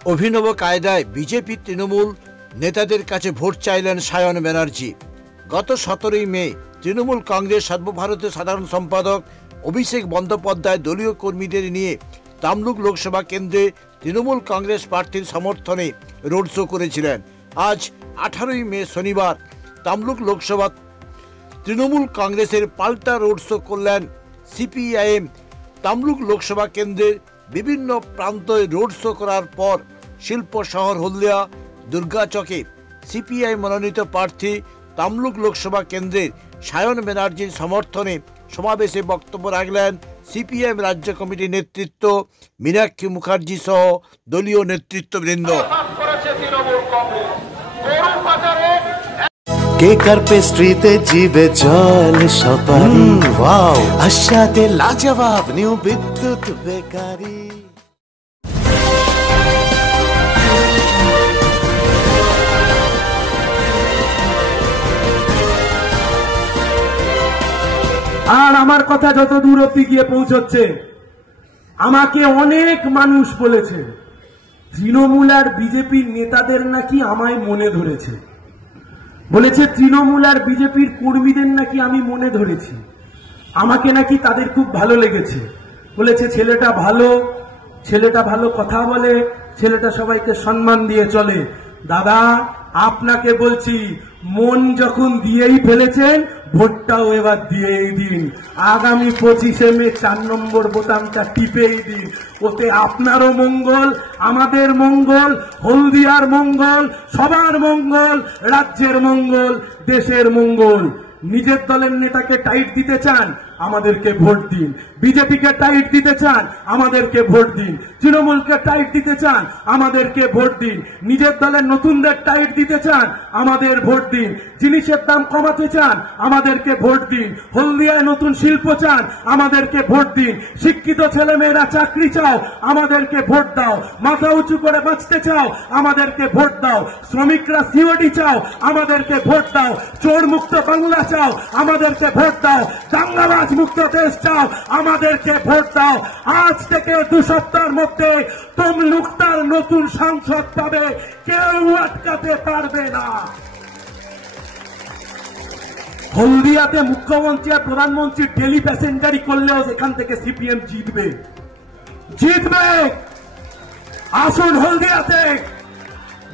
অভিনব কায়দায় বিজেপি তৃণমূল নেতাদের কাছে ভোট চাইলেন সায়ন ব্যানার্জি। গত 17ই মে তৃণমূল কংগ্রেস সর্বভারতীয় সাধারণ সম্পাদক অভিষেক বন্দ্যোপাধ্যায় দলীয় কর্মীদের নিয়ে তামলুক লোকসভা কেন্দ্রে তৃণমূল কংগ্রেস প্রার্থীর সমর্থনে রোড শো করেছিলেন। আজ 18ই মে শনিবার তামলুক লোকসভা তৃণমূল কংগ্রেসের পাল্টা রোড শো করলেন সিপিআইএম। তামলুক লোকসভা কেন্দ্রের বিভিন্ন প্রান্তে রোড শো করার পর শিল্প শহর হলদিয়া দুর্গাচকে সিপিআই মনোনীত প্রার্থী তামলুক লোকসভা কেন্দ্রের সায়ন ব্যানার্জির সমর্থনে সমাবেশে বক্তব্য রাখলেন সিপিআইএম রাজ্য কমিটির নেতৃত্ব মীনাক্ষী মুখার্জি সহ দলীয় নেতৃত্ববৃন্দ। কেকার পেস্ট্রিতে জিবে জল সপারি, ওয়াও আশাতে লাজবাব নিউ বিদ্যুৎ বেকারি। আর আমার কথা যত দূর অব্দি গিয়ে পৌঁছচ্ছে, আমাকে অনেক মানুষ বলেছে তৃণমূল আর বিজেপির নেতাদের নাকি আমায় মনে ধরেছে, বলেছে তৃণমূল আর বিজেপির কর্মীদের নাকি আমি মনে ধরেছি, আমাকে নাকি তাদের খুব ভালো লেগেছে, বলেছে ছেলেটা ভালো কথা বলে, ছেলেটা সবাইকে সম্মান দিয়ে চলে। দাদা আপনাকে বলছি, মন যখন দিয়েই ফেলেছেন ভোটটাও এবার দিয়েই দিন। আগামী 25শে মে 4 নম্বর বোতামটা টিপেই দিন। ওতে আপনারও মঙ্গল, আমাদের মঙ্গল, হলদিয়ার মঙ্গল, সবার মঙ্গল, রাজ্যের মঙ্গল, দেশের মঙ্গল। নিজের দলের নেতাকে টাইট দিতে চান, আমাদেরকে ভোট দিন। বিজেপিকে টাইট দিতে চান, আমাদেরকে ভোট দিন। তৃণমূলকে টাইট দিতে চান, আমাদেরকে ভোট দিন। নিজের দলের নতুনদের টাইট দিতে চান, আমাদের ভোট দিন। জিনিসের দাম কমাতে চান, আমাদেরকে ভোট দিন। হলদিয়ায় নতুন শিল্প চান, আমাদেরকে ভোট দিন। শিক্ষিত ছেলেমেয়েরা চাকরি চাও, আমাদেরকে ভোট দাও। মাথা উঁচু করে বাঁচতে চাও, আমাদেরকে ভোট দাও। শ্রমিকরা সিওডি চাও, আমাদেরকে ভোট দাও। চোর মুক্ত বাংলা চাও, আমাদেরকে ভোট দাও। দাঙ্গাবাজ মুক্ত দেশ চাও, আমাদেরকে ভোট দাও। আজ থেকে 2 সপ্তাহের মধ্যে তমলুক তার নতুন সাংসদ পাবে, কেউ আটকাতে পারবে না। হলদিয়াতে মুখ্যমন্ত্রী আর প্রধানমন্ত্রী ডেলি প্যাসেঞ্জারি করলেও এখান থেকে সিপিএম জিতবে। আসুন হলদিয়াতে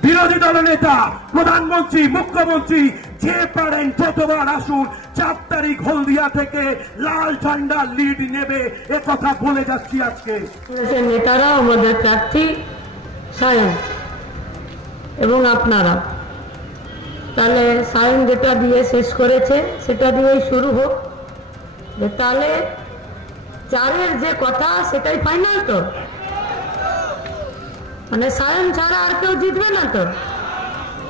বিরোধী দল নেতা, প্রধানমন্ত্রী, মুখ্যমন্ত্রী যে পারেন যতবার আসুন। 4 তারিখ হলদিয়া থেকে লাল ঝান্ডা লিড নেবে, কথা বলে যাচ্ছি। আজকে নেতারা আমাদের প্রার্থী সায়ন এবং আপনারা, তাহলে সায়ন যেটা দিয়ে শেষ করেছে সেটা দিয়েই শুরু হোক। তাহলে 4-এর যে কথা সেটাই ফাইনাল তো, মানে সায়ন ছাড়া আর কেউ জিতবে না তো?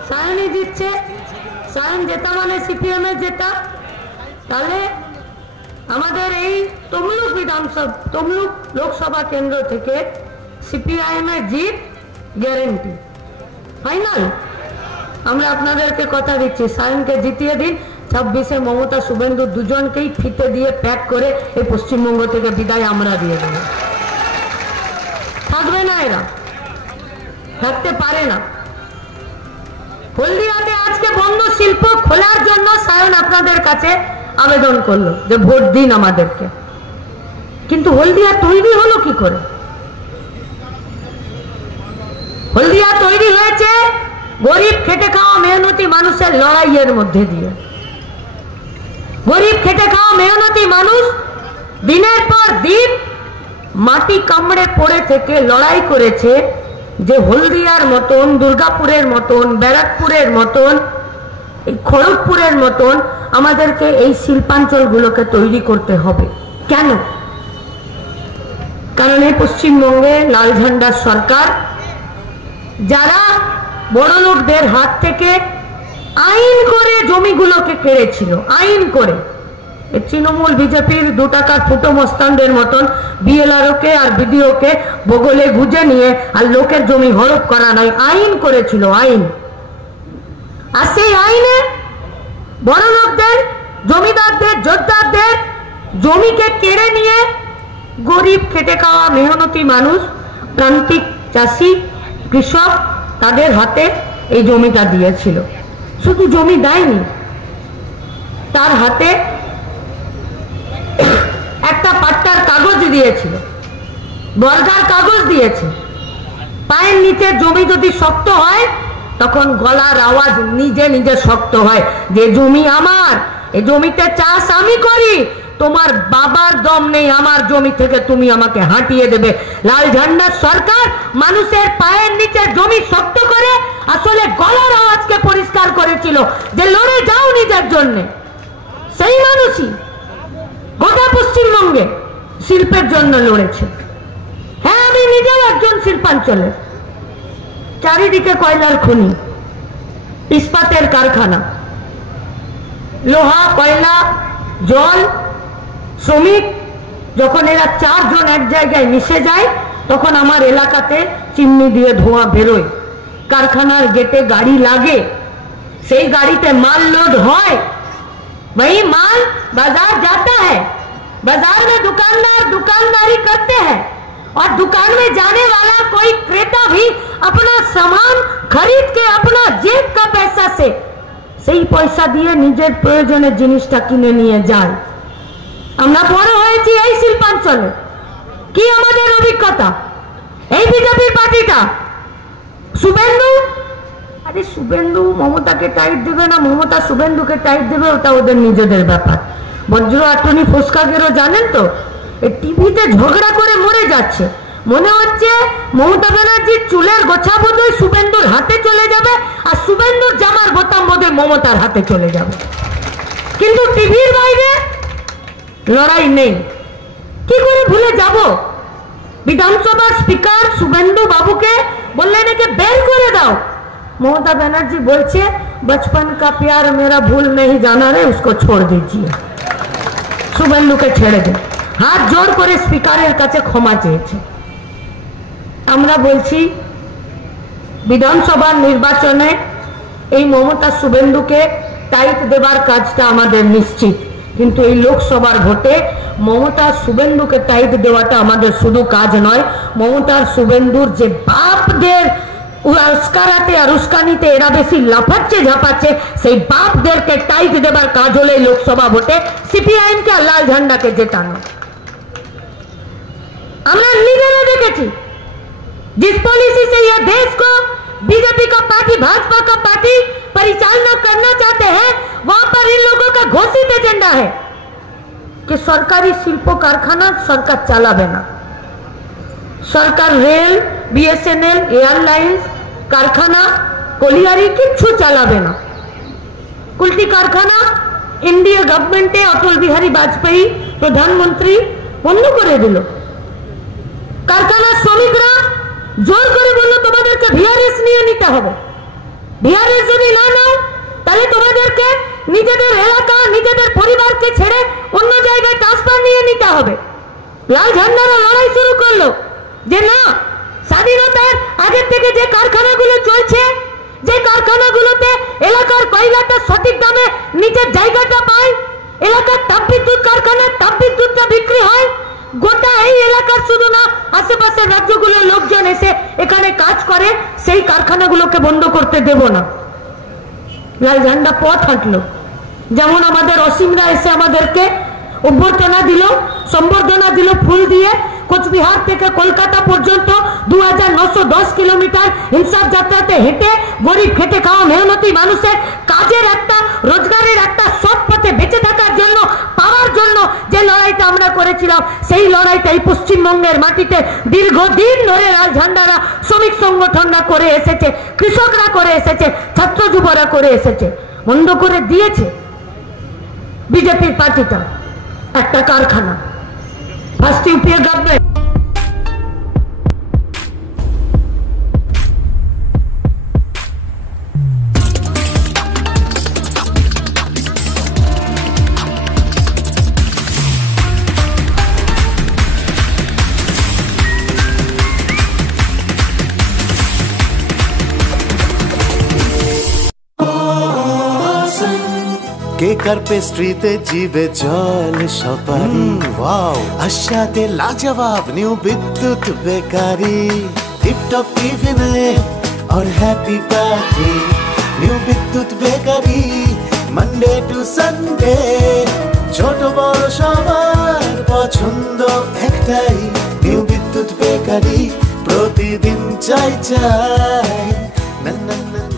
সায়নই জিতছে। সায়ন জেতা মানে সিপিএম এর জেতা। তাহলে আমাদের এই তমলুক লোকসভা কেন্দ্র থেকে সিপিআইএম এর জিত গ্যারেন্টি, ফাইনাল। আমরা আপনাদেরকে কথা দিচ্ছি, সায়নকে জিতিয়ে দিন। 26শে মমতা শুভেন্দু দুজনকেই ফিতে দিয়ে প্যাক করে এই পশ্চিমবঙ্গ থেকে বিদায় আমরা দিয়ে দেব। থাকবে না, এরা থাকতে পারে না। হলদিয়াতে আজকে বন্ধ শিল্প খোলার জন্য সায়ন আপনাদের কাছে আবেদন করলো যে ভোট দিন আমাদেরকে, কিন্তু হলদিয়া তৈরি হলো কি করে? হলদিয়া তৈরি হয়েছে গরিব খেটে খাওয়া মেহনতি মানুষের লড়াইয়ের মধ্যে দিয়ে। গরিব খেটে খাওয়া মেহনতি মানুষ দিনের পর দিন মাটি কামড়ে পড়ে থেকে লড়াই করেছে যে হলদিয়ার মতন, দুর্গাপুরের মতন, ব্যারাকপুরের মতন, এই খড়গপুরের মতন আমাদেরকে এই শিল্পাঞ্চলগুলোকে তৈরি করতে হবে। কেন? কারণ এই পশ্চিমবঙ্গে লাল ঝান্ডার সরকার, যারা বড় লোকদের হাত থেকে আইন করে জমিগুলোকে কেড়েছিল, আইন করে। তৃণমূল বিজেপির 2 টাকার ফুটো মস্তানদের মতন বিএলআরওকে আর বিডিওকে বগলে গুজে নিয়ে আর লোকের জমি হড়প করা নয়, আইন করেছিল, আইন। আর সেই আইনে বড় লোকদের, জমিদারদের, যোদ্ধারদের জমিকে কেড়ে নিয়ে গরিব খেটে খাওয়া মেহনতি মানুষ, প্রান্তিক চাষি, কৃষক তাদের হাতে এই জমিটা দিয়েছিল। শুধু জমি দেয়নি, তার হাতে একটা পাট্টার কাগজ দিয়েছিল, বর্গার কাগজ দিয়েছে। পায়ের নিচে জমি যদি শক্ত হয় তখন গলার আওয়াজ নিজে নিজে শক্ত হয় যে জমি আমার, এই জমিতে চাষ আমি করি, তোমার বাবার দম নেই আমার জমি থেকে তুমি আমাকে হাঁটিয়ে দেবে। লাল ঝান্ডার সরকার মানুষের পায়ের নিচে জমি শক্ত করে আসলে গলার আওয়াজকে পরিষ্কার করেছিল যে লড়ে যাও নিজের জন্য। সেই মানুষই গোটা পশ্চিমবঙ্গে শিল্পের জন্য লড়েছে। হ্যাঁ, আমি নিজেও একজন শিল্পাঞ্চলের। চারিদিকে কয়লার খনি, ইস্পাতের কারখানা, লোহা, কয়লা, জল, শ্রমিক, যখন এরা চারজন এক জায়গায় মিশে যায় তখন আমার এলাকাতে চিমনি দিয়ে ধোঁয়া বেরোয়। কারখানার গেটে গাড়ি লাগে, সেই গাড়িতে মাল লোড হয়, वही माल बाजार जाता है, बाजार में दुकानदार दुकानदारी करते हैं और दुकान में जाने वाला कोई क्रेता भी अपना सामान खरीद के अपना जेब का पैसा से সেই পয়সা দিয়ে নিজের প্রয়োজনের জিনিসটা কিনে নিয়ে যায়। আমরা বড় হয়েছি এই শিল্পাঞ্চলে। কি আমাদের অভিজ্ঞতা? এই বিজেপি পার্টিটা, শুভেন্দু, আরে শুভেন্দু মমতাকে টাইট দেবে না মমতা শুভেন্দুকে টাইট দেবে ওটা ওদের নিজেদের ব্যাপার। বজ্র আটনি ফুসকা গেরো জানেন তো, এই টিভিতে ঝগড়া করে মরে যাচ্ছে। মনে হচ্ছে মমতা ব্যানার্জির চুলের গোছা বোধহয় শুভেন্দুর হাতে চলে যাবে আর শুভেন্দুর জামার বোতাম বোধহয় মমতার হাতে চলে যাবে, কিন্তু টিভির বাইরে লড়াই নেই। কি করে ভুলে যাব? বিধানসভার স্পিকার শুভেন্দু বাবুকে বললেন একে বের করে দাও। ममता बनर्जी बोलছে बचपन का प्यार मेरा भूल नहीं जाना रे, उसको छोड़ दीजिए, শুভেন্দুকে ছেড়ে দেন। হাত জোর করে স্পিকারের কাছে ক্ষমা চেয়েছে। আমরা বলছি বিধানসভা নির্বাচনে এই মমতা শুভেন্দুকে টাইট দেবার কাজটা আমাদের নিশ্চিত, কিন্তু এই লোকসভার ভোটে মমতা শুভেন্দুকে টাইট দেওয়াটা আমাদের শুধু কাজ নয়, মমতার শুভেন্দুর যে বাপদের উস্কারাতে আর উস্কানিতে এরা বেশি লাফাচ্ছে ঝাপাচ্ছে, সেই বাপদেরকে টাইট দেবার কাজ হলে লোকসভা ভোটে সিপিআইএম কে লাল ঝান্ডাকে জেতানো। আমরা নিজেরা দেখেছি जिस पॉलिसी से यह देश को बीजेपी का पार्टी भाजपा का पार्टी परिचालना करना चाहते हैं, वहां पर इन लोगों का घोषित एजेंडा है कि सरकारी शिल्प कारखाना सरकार चालाबे ना, सरकार रेल, बीएसएनएल, एयरलाइंस, कारखाना, कलियारी किच्छु चालाबे ना। कुल्टी कारखाना इंडिया गवर्नमेंटे अटल बिहारी वाजपेयी प्रधानमंत्री बंद करे दिल। कारखाना श्रमिकरा জোর করে বললো তোমাদেরকে ভিআরএস নিয়ে নিতে হবে, ভিআরএস যদি না নাও তাহলে তোমাদেরকে নিজেদের এলাকা নিজেদের পরিবারকে ছেড়ে অন্য জায়গায় ট্রান্সফার নিয়ে নিতে হবে। লাল ঝান্ডারা লড়াই শুরু করলো যে না, স্বাধীনতার আগে থেকে যে কারখানাগুলো চলছে, যে কারখানাগুলোতে এলাকার কয়লাটা সঠিক দামে নিজের জায়গাটা পায়, এলাকার তাপবিদ্যুৎ কারখানার তাপবিদ্যুৎটা বিক্রি হয়, গোটা এই এলাকার শুধু না আশেপাশের রাজ্যগুলোর লোকজন এসে এখানে কাজ করে, সেই কারখানাগুলোকে বন্ধ করতে দেব না। লাল ঝান্ডা পথ হাঁটলো। যেমন আমাদের অসীমরা এসে আমাদেরকে অভ্যর্থনা দিল, সম্বর্ধনা দিল ফুল দিয়ে। কোচবিহার থেকে কলকাতা পর্যন্ত 2910 কিলোমিটার হিংসার যাত্রাতে হেঁটে গরিব খেটে খাওয়া মেহনতি মানুষের কাজের একটা রোজগারের একটা সৎ পথে বেঁচে থাকার জন্য পাওয়ার জন্য যে লড়াইটা আমরা করেছিলাম, সেই লড়াইটা এই পশ্চিমবঙ্গের মাটিতে দীর্ঘদিন ধরে লাল ঝান্ডারা শ্রমিক সংগঠনরা করে এসেছে, কৃষকরা করে এসেছে, ছাত্র যুবরা করে এসেছে। বন্ধ করে দিয়েছে বিজেপির পার্টিটা একটা কারখানা। ফার্স্ট ইউপিএ গভর্নমেন্ট কেকার পেস্ট্রিতে জিবে জল সপারি, ওয়াও, আশাতে লাজবাব নিউ বিদ্যুৎ বেকারি। टिप-टॉप टिफिने और हैप्पी पार्टी। নিউ বিদ্যুৎ বেকারি, মানডে টু সানডে, ছোট বড় সবার পছন্দ একটাই। নিউ বিদ্যুৎ বেকারি, প্রতিদিন চাই চাই। না না না।